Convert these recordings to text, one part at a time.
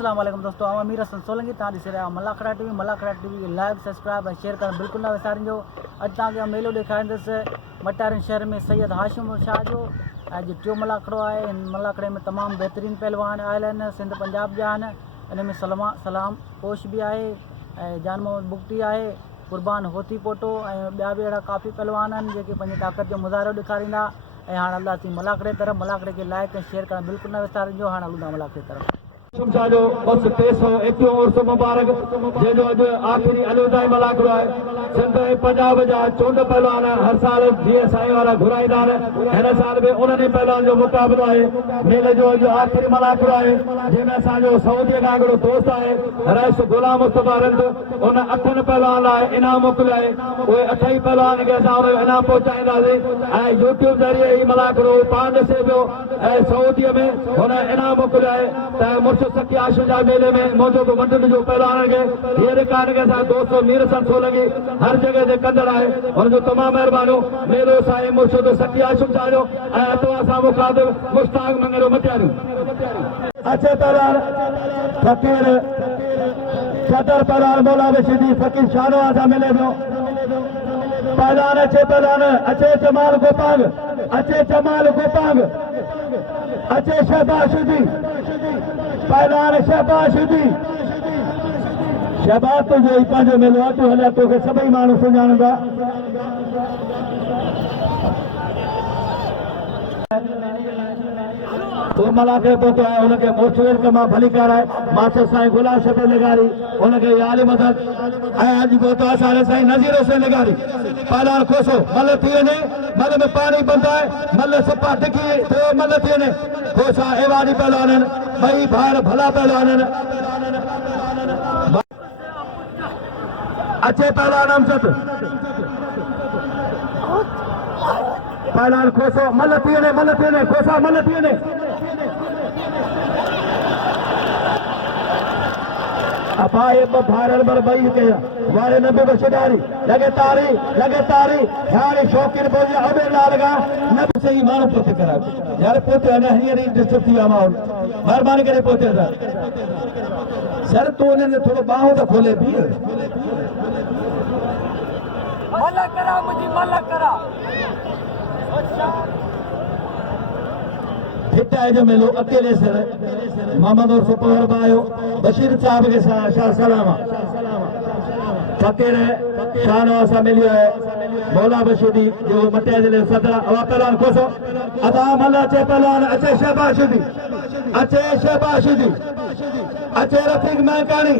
अस्सलाम वालेकुम दोस्तों, आऊं अमीर हसन सोलंकी तव्हां ॾिसी रहिया मल्हाखड़ा टीवी खे लाइक सब्सक्राइब ऐं शेयर करणु बिल्कुलु न विसारिजो। अॼु तव्हांखे मेलो ॾेखारींदुसि मटारन शहर में सैयद हाशिम शाह जो। अॼु टियों मल्हाखड़ो आहे। हिन मल्हाखड़े में तमामु बहितरीनु पहलवान आयल आहिनि सिंध पंजाब जा आहिनि। इन में सलाम पोश भी आहे ऐं जान मोहम्मद बुगटी आहे, कुर्बान होती पोटो ऐं ॿिया बि अहिड़ा काफ़ी पहलवान आहिनि जेके पंहिंजी ताक़त जो मुज़ाहिरो ॾेखारींदा। ऐं हाणे हलंदासीं मल्हाखड़े तरफ़। मल्हाखड़े खे लाइक ऐं शेयर करणु बिल्कुलु न विसारिजो। हाणे हलूं था मल्हाखड़े तरफ़। जो बस 301 उर्स मुबारक जो अॼु आख़िरी अलविदाई मल्हाखड़ो आहे। सिंध ऐं पंजाब जा चोंड पहलवान हर साल जीअं साईं वारा घुराईंदा आहिनि, हिन साल बि उन्हनि पहलवान जो मुक़ाबिलो आहे। मेले जो अॼु आख़िरी मल्हाखड़ो आहे जंहिंमें असांजो सऊदीअ खां हिकिड़ो दोस्त आहे रईस गुलाम मुस्तफ़ा रंद। उन 8 पहलवान लाइ इनाम मोकिलियो आहे। उहे 8 पहलवान खे असां उन इनाम पहुचाईंदासीं ऐं यूट्यूब ज़रिए ही मल्हाखड़ो पाण ॾिसे पियो ऐं सऊदीअ में हुन इनाम मोकिलियो आहे त सखी आशुजा मेले में मौजूद वंडन जो पहलवान खे हीअ रिकॉर्ड के साथ दोस्तों मीर सन सोलंकी हर जगह से कंदड़ आहे। हुनजो तमामु महिरबानी। मेलो साईं मुर्शिद सखी आशुम शाह जो ऐं अतवा सां मुखातिब मुश्ताक मंगरो मटियारियूं। अच्छे पहलवान फकीर सदर पहलवान मौला बशीदी फकीर शाहनवाज सां मिले पियो। पहलवान अच्छे पहलवान अच्छे जमाल गोपांग, अच्छे जमाल गोपांग, अच्छे शहबाशुदी पहलवान शहबाशुदी। शहबाज तुंहिंजो ई पंहिंजो मेलो आहे, तूं हलिया तोखे सभई माण्हू सुञाणंदा। तो मल्हाखड़े पहुतो आहे, हुनखे मोशवेर कमा भली कराए मास्टर साईं गुलाम शबीर निगारी हुनखे याली मदद ऐं अॼु पहुतो आहे सारे साईं नज़ीर हुसैन निगारी। पहलवान खोसो मल थी वञे, मल में पाणी बंदि आहे, मल सपा टिकी थियो, मल थी वञे खोसा एवाड़ी पहलवान आहिनि, ॿई भाइर भला पहलवान आहिनि। अच्छे पहलवान अमजद पहलवान खोसो मल थी वञे खोसा मल थी वञे। अपाए भाइर बर ॿई कया वारे नबे बशदारी लगे तारी यार शौकीन बोल अबे लालगा नब से ही मानो पोते करा यार पोते ने हींअर ई डिस्टर्ब थी माहौल महिरबानी करे पोते दा सर तो ने थोड़ो बाहों तो खोले भी मल्ला करा मुझे मल्ला करा फिट है जो मेलो अकेले सर मोहम्मद और सुपर बायो बशीर साहब के शाह सलामा फकीर शाहनवाज सा मिलियो है मौला बशीदी जो मटिया जिले सदरा अवा पहलवान खोसो अदा मल्ला चे पहलवान अच्छे शहबाशुदी अच्छे रफीक महकानी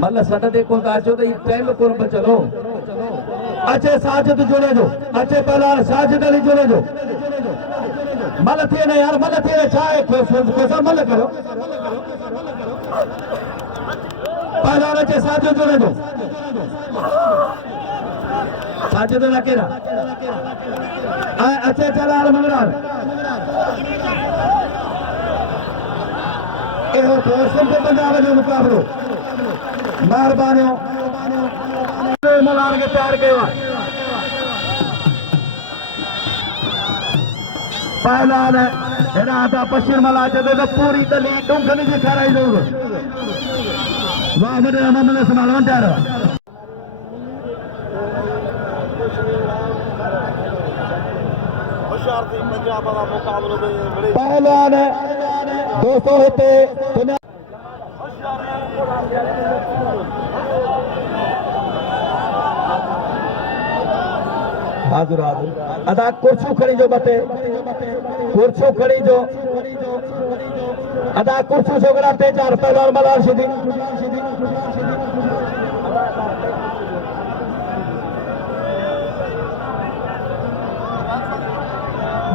मल्ला सट दे को आचो तो टाइम को बचलो। अच्छे साजिद जुड़े जो अच्छे पहलवान साजिद अली जुड़े जो मल थी ने यार मल थी चाहे कोसा मल करो पहलवान अच्छे साजिद जुड़े जो साजिद ना केरा अच्छे चलाल मंगरार एहो तो सिंध पंजाब जो मुकाबलो मेहरबानियों मल्हार के तैयार किया पहलवान हेड़ा था पश्चिम मला जदे तो पूरी तली डूंखनी जी खाराई दो वाह मेरे मोहम्मद संभाल वंटार पहलवान दोस्तों हिते हाजुर अदा कुर्सू खड़ी जो बते कुर्सू खड़ी जो अदा कुर्सू छोकरा 3-4 पहलवान मल्हार सीधी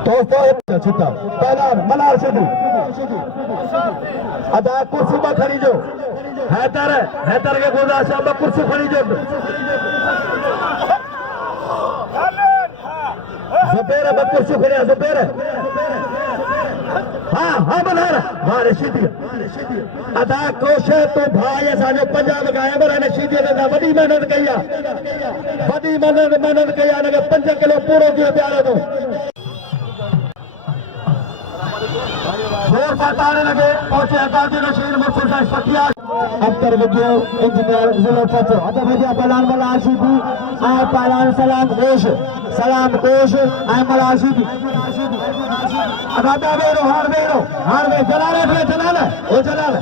दोस्तों छुट्टा पहलवान मल्हार सीधी अदा कुर्सू में खड़ी जो हैदर के गोदा शाम कुर्सू खड़ी जो जुबेर कुर्सू खड़े जुबेर हाँ मल्हार वारे सीधी अदा कोशे तो भाई असांजो पंजाब गायब रहने सीधी ने वडी मेहनत कई ने 5 किलो पूरो दियो प्यारो तो जोर सां ताने लगे पहुंचे अकादी नशीन मुर्शिद साईं सखिया अख्तर वीडियो इंजीनियर जिला पहुंचो अदा भजिया पहलान वाला आशिकी आए पहलान सलाम कोश आए मला आशिकी अदा बेरो हार में जलाल ओ जलाल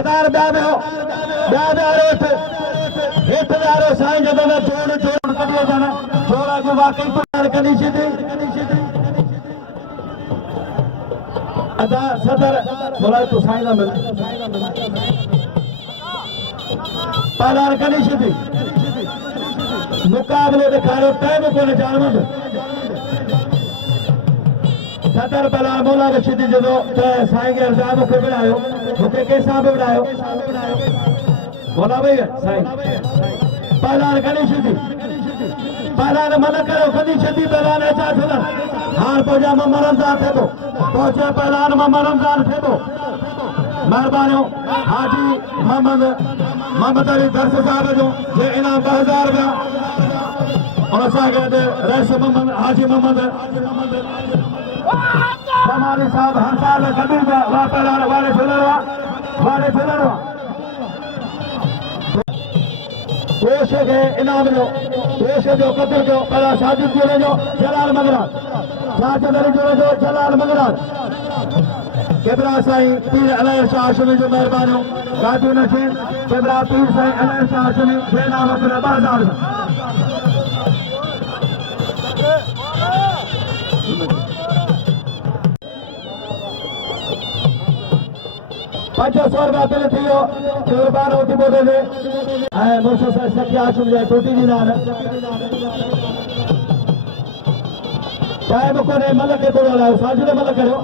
अदार ब्याह हो हेठ यारो साईं जब जोड़ कढियो जाना जोड़ा जो वाकई तो कनी सीधी अदा सदर बोला तो साईं ना मिल पहलान कनी सीधी मुकाबले दिखायो टाइम को न जानमंद सदर पहलान मौला रशीदी जो साईं के अर्जा मुखे बनायो मुखे के साहब बनायो बोला भैया साईं पहलान कनी सीधी पहलान मन करो कनी सीधी पहलान ऐसा सुना हार पहुंचा मम्मा रमजान थे तो पहुंचे पहलान मम्मा रमजान थे तो मेहरबानी हाजी मोहम्मद अली दर्श साहब जो ये इनाम 2000 रुपया और असांखे रईस मोहम्मद हाजी मोहम्मद समाली साहब हर साल गॾु वाह पहलान वाले फिलरवा कोश के इनाम जो कोश जो कदर जो पहला साजिद जोड़े जो जलाल मगराज साजिद अली जोड़े जो जलाल मगराज केबरा साईं पीर अलैहि शाह हाशमी जो मेहरबानी गादी नशीन केबरा पीर साईं अलैहि शाह हाशमी जे नाम अपने 500 रुपया बिल थी वियो कुर्बान होती बोले थे मुर्शिद साईं सखिया हाशमी जा टोटी जी नान टाइम को ने मल के थोड़ा लाओ साजिद मल करो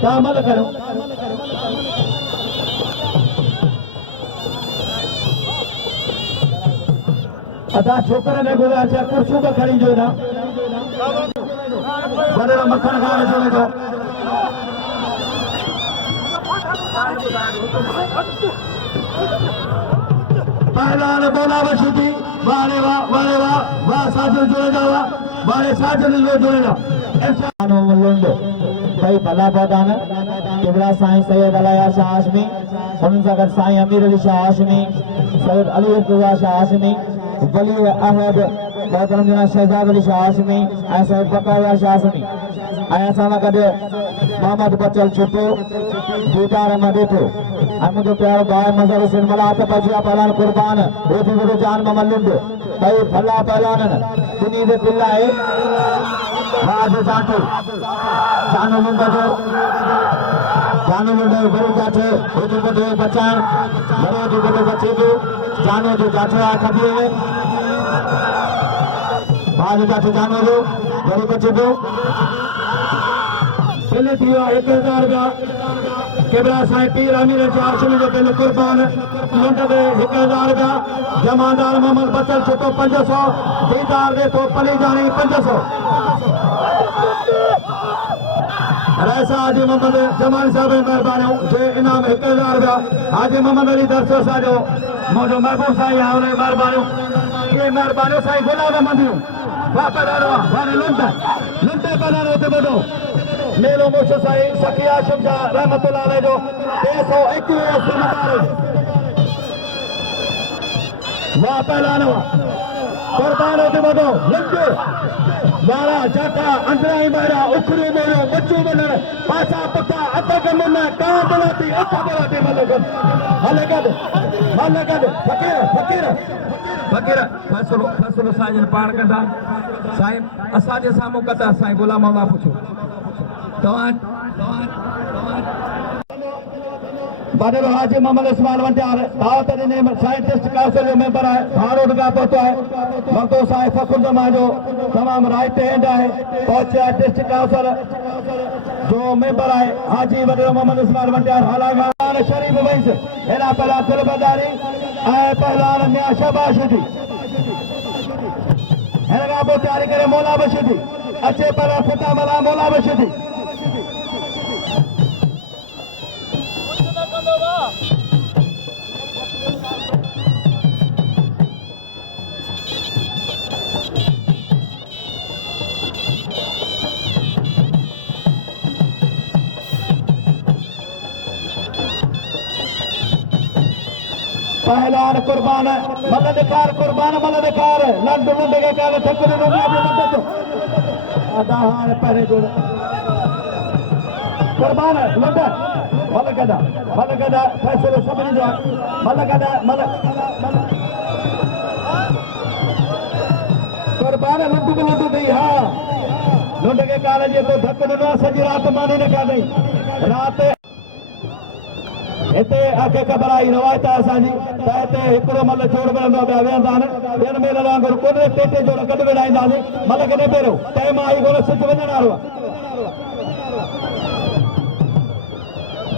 क्या मल करो अदा छोकर ने बोला अच्छा कुर्सी पर खड़ी जो ना बड़े मक्खन खाने जो तो पहलान बोला बशीदी वाले वाह साजिद जुड़े जावा वाले साजिद जुड़े जा भाई भला बदान केबरा साईं सैयद अलाया शाह हाशमी उन सागर साईं अमीर अली शाह हाशमी सैयद अली रज़ा शाह हाशमी वली अहमद मोहतरम जना शहजाद अली शाह हाशमी ऐं सैयद बकाया शाह हाशमी ऐं असां सां गॾु मोहम्मद बचल छुटो दीदार में ॾिठो ऐं मुंहिंजो प्यारो भाउ मज़हर हुसैन मला हथ पहुचिया पहलान कुर्बान रोटी वॾो जान में मलुंड भाई भला पहलान दुनी दे दिल आहे राज जाटो जानो लुंड बड़ी जाट रोटी वॾो बचाइण बड़ो वॾो बचे पियो जानो जो जाठो आहे खबीअ में भाउ जो जाठो जानो जो बड़ी बचे पियो बिल थी वियो 1000 रुपया केबरा साईं पीर अमीर शाह हाशमी जो बिल कुर्बान लुंड दे 1000 रुपया जमादार मोहम्मद बचल छुटो 500 दीदार दे तो पली जानी 500 रैसा हाजी मोहम्मद जमाल साहब मेहरबानी जे इनाम 1000 रुपया हाजी मोहम्मद अली दरसो साजो मोजो महबूब साईं आहे उन मेहरबानी ये मेहरबानी साईं गुलाम मंदियूं वाह पहलानो वाले लुंड पहलानो ते बडो मेलो मुर्शिद साईं सखिया हाशमी जा रहमतुल्लाह अलैह जो 221 मुबारक वाह पहलानो कुर्बान होते बडो लुंड वाला जाटा अंदराई मारा उखरी मोरो बच्चू बनण पासा पता अतक मन का बलाती अख बलाती मलगद फकीर फसलो साईं पाण कंदा साईं असा जे सामू कदा साईं गुलाम अल्लाह पुछो बदर हाजी मोहम्मद इस्माइल वंटार दावत ॾिने साइंटिस्ट काउंसिल जो मेंबर आहे भारोड का पहुतो आहे मखदूम साहिब फखुर जमा जो तमाम राइट हैंड आहे पहुचा डिस्ट्रिक्ट काउंसिल जो मेंबर आहे हाजी बदर मोहम्मद इस्माइल वंटार हालागा शरीफ वैस हेरा पहला दिलबदारी ऐं पहलवान मियां शहबाज शीदी हिन खां पोइ तयारी करे मौला बशीदी अचे पर फुटा मला मौला बशीदी पहलवान कुर्बान मलदकार कुर्बान मलदकार लंड मुंड के काले ठकुर नो भी मदद आधा हां पहले जोड़ कुर्बान लंड मलगदा फैसले सबनी जो मलगदा कुर्बान लंडू दी हां लंड के काले जे तो ठकुर नो सजी रात माने ने का नहीं रात इते आके कबराई रवायत असांजी त हिते हिकिड़ो मल जोड़ मिलंदो आहे ॿिया वेहंदा आहिनि ॿियनि मेलनि वांगुरु कोन्हे टे जोड़ गॾु विढ़ाईंदासीं मल खे न पहिरियों टाइम आई कोन सिज वञण वारो आहे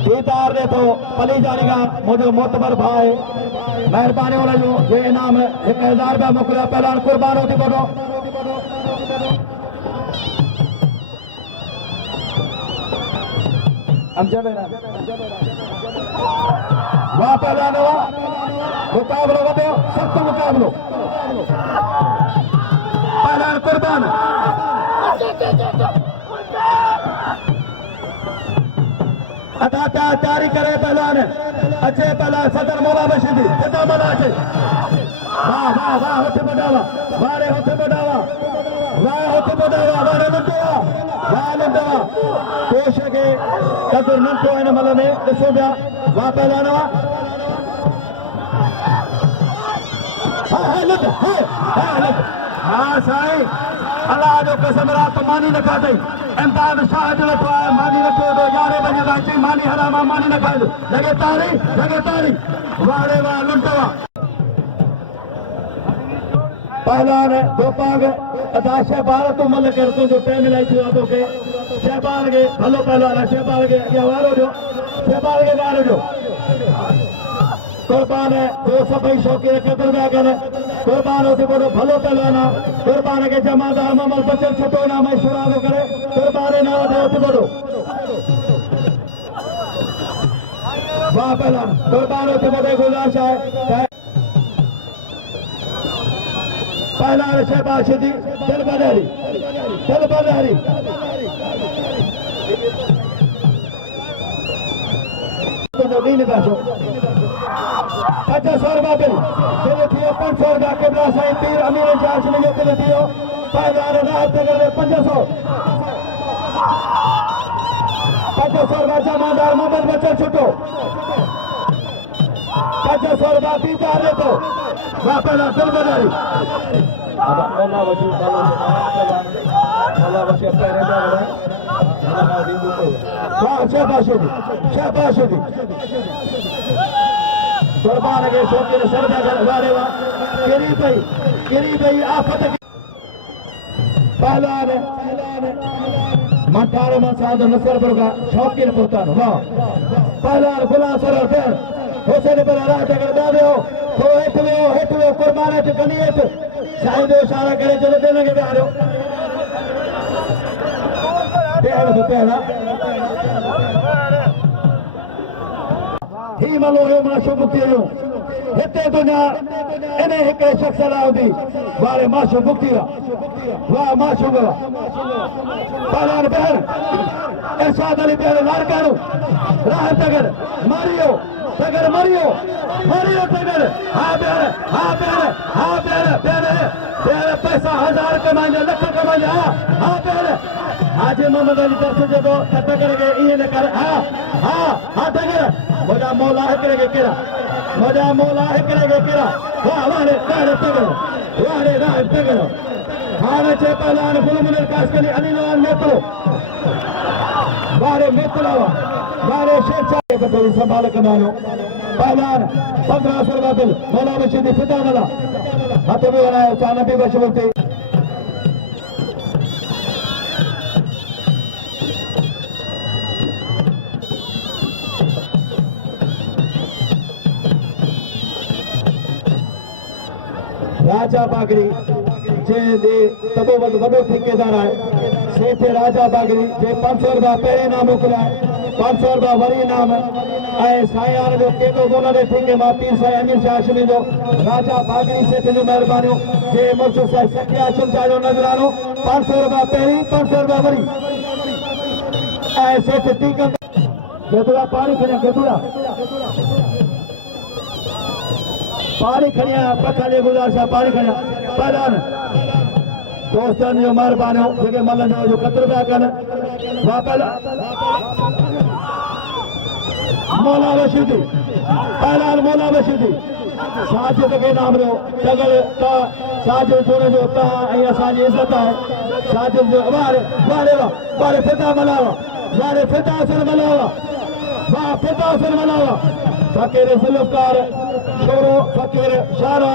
दीदार ॾे थो पली जानी खां मुंहिंजो मोतबर भाउ आहे महिरबानी हुन जो जे इनाम 1000 रुपया मोकिलिया पहलवान कुर्बान थी पवंदो वाह पहलवान मुकाबलो वधो सख्त मुकाबलो पहलवान कुर्बान अदा तैयारी करे पहलवान अचे पहलवान सदर मौला बशीदी कितना मौला अचे वाह वाह वाह होते बढ़ावा वारे होते बढ़ावा वाह होते बढ़ावा वारे लुटवा वाह लुटवा कोश के कदर नंतो इन मल में ॾिसो पिया वाह पहलवान हाँ साईं अल्लाह जो कसम रात मानी न खाधई इम्तिहान शाह जो लठो आहे मानी रखियो तो 11 बजे ताईं चई मानी हरामा मानी न खाधो लगे तारी वारे वाह लुटवा पहलवान गोपाग अदा शहबाल तो मल कर तुझो टाइम मिलाई थी तो के शहबाल के भलो पहलवान शहबाल के अॻियां वारो जो शहबाल के वारो जो कुर्बान है दो सभई शौक़ीन कदर पिया कनि कुर्बान होती बड़ो भलो पहलवान आहे कुर्बान के जमादार मोहम्मद बचन छुटो इनाम शुरा थो करे कुर्बान ना वधे होती बड़ो वाह पहलवान कुर्बान होती बड़े गुजारिश है पहलवान शहबाज शिदी दिल बदहरी तो नहीं पैसो 50 रुपया बिल थियो 500 रुपया केबला साईं पीर अमीर चार्ज मिलियो दिल थियो पहलवान रात तगर 500 रुपया जमादार मोहम्मद बचन छुटो 500 रुपया दीदार दे तो वाह पहला दिल बदहरी शहबाज कुर्बान के शौकीन सरदा वारे किरी पई आफत पहलवान मठारो मसाद नसरपुर का शौकीन पुतान वाह पहलवान गुलाम सरल फिर हुसैन पर रात अगर दावे हो तो हेठ वियो कुर्बान च कनी हेठ साईं जो इशारा करे चलो देने के बिहारो पहला ही मलो हो माशो मुक्ति हो हिते दुनिया इन्हें एक शख्स लाउदी वाले माशो मुक्ति वाह माशो पहलवान बहन इरशाद अली बहन लाड़कानो राह तगर मारियो तगर तगर हाँ बहन पैसा 1000 कमाइंदे लख कमाइंदे हाँ बहन हाजी मोहम्मद अली दर्श जो तगर के इहे न कर हाँ तगर मोजा मौला हिकिड़े खे केड़ा वाह वारे राह तगर हाणे चे पहलवान गुलमुनर कासकली अली नवान मेतलो वारे शेर चाहे बदली संभाल कमानो पहलवान 1500 रुपया बिल मौला बशीदी फिदा वाला हथ भी बनाए चानबी मशहूर थी राजा बागरी जे तबो वॾो ठेकेदार आहे सेठ राजा बागरी जे 500 रुपया पहिरें इनाम मोकिलिया 500 रुपया वरी इनाम ऐं साईं जो केॾो कोन ॾे ठेके मां पीर साईं अमीर शाह हाशमी जो राजा बागरी सेठ जूं महिरबानियूं जे मुर्शिद साईं सखी हाशिम शाह जो नज़रानो 500 रुपया पहिरीं 500 रुपया वरी ऐं सेठ टीकम गेतुड़ा पाणी खणी गेतुड़ा पानी खणिया पखा ले गुज़ारिश आहे पानी खणिया पहलवान दोस्तनि जो महिरबानी जेके मल्हनि जो क़तल पिया कनि वाह मौला रशीदी पहलवान मौला रशीदी साजिद खे नाम ॾियो टगल साजिद थोरो जो तव्हां ऐं असांजी इज़त आहे साजिद जो वारे फिदा मल्हावा वारे फिदा हुसैन मल्हावा वाह फिदा हुसैन मल्हावा फ़क़ीर ज़ुल्फ़कार छोरो फ़क़ीर शाहरा